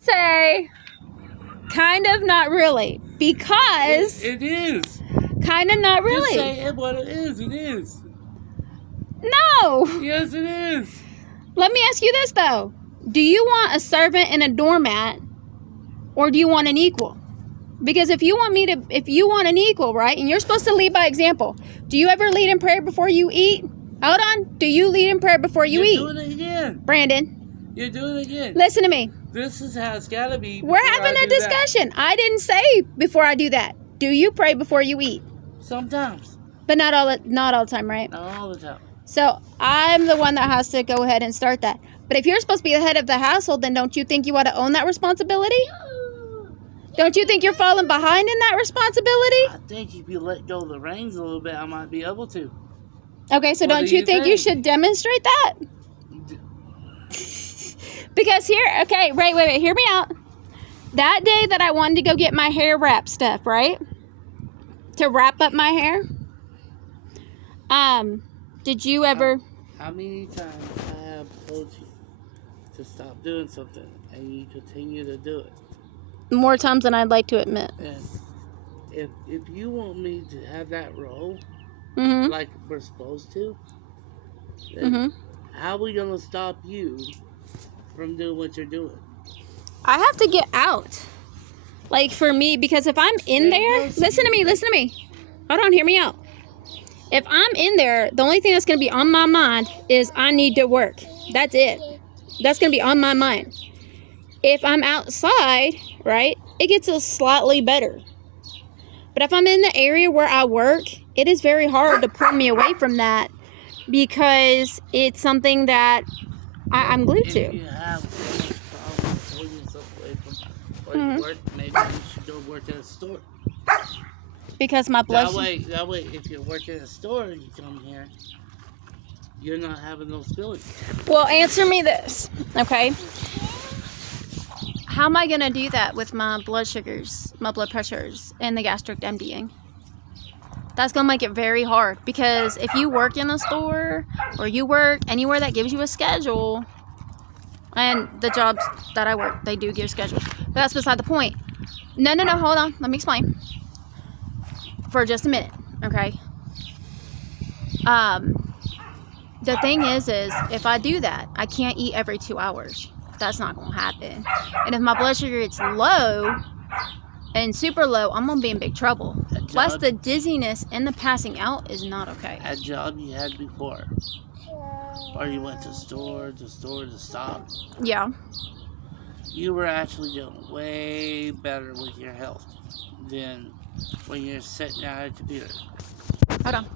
Say, kind of, not really. Because... It is. Kind of, not really. Just say it what it is. It is. No. Yes, it is. Let me ask you this, though. Do you want a servant and a doormat, or do you want an equal? Because if you want an equal, right, and you're supposed to lead by example, do you ever lead in prayer before you eat? Hold on. Do you lead in prayer before you eat? You're doing it again. Brandon. You're doing it again. Listen to me. This is how it's got to be. We're having a discussion. I didn't say before I do that. Do you pray before you eat? Sometimes. But not all the time, right? Not all the time. So I'm the one that has to go ahead and start that. But if you're supposed to be the head of the household, then don't you think you ought to own that responsibility? Don't you think you're falling behind in that responsibility? I think if you let go of the reins a little bit, I might be able to. Okay, so don't you think you should demonstrate that? Because wait, hear me out. That day that I wanted to go get my hair wrap stuff, right? To wrap up my hair. Did you ever... How many times I have told you to stop doing something and you continue to do it? More times than I'd like to admit. And if you want me to have that role, Mm-hmm. like we're supposed to, then how are we going to stop you from doing what you're doing? I have to get out. Like, for me, because if I'm in there... Listen to me. Hold on, hear me out. If I'm in there, the only thing that's going to be on my mind is I need to work. That's it. That's going to be on my mind. If I'm outside, right, it gets a slightly better. But if I'm in the area where I work, it is very hard to pull me away from that because it's something that I'm glued to. If you have problems pulling yourself away from where you work, maybe you should go work at a store. Because my blood... That way, if you're working at a store and you come here, you're not having those feelings. Well, answer me this, okay? How am I going to do that with my blood sugars, my blood pressures, and the gastric emptying? That's going to make it very hard. Because if you work in a store, or you work anywhere that gives you a schedule, and the jobs that I work, they do give schedules. But that's beside the point. No, hold on. Let me explain. For just a minute, okay? The thing is if I do that, I can't eat every 2 hours. That's not going to happen. And if my blood sugar gets low and super low, I'm going to be in big trouble. Plus, the dizziness and the passing out is not okay. That job you had before, or you went to store to stop. Yeah. You were actually doing way better with your health than when you're sitting at a computer. Hold on.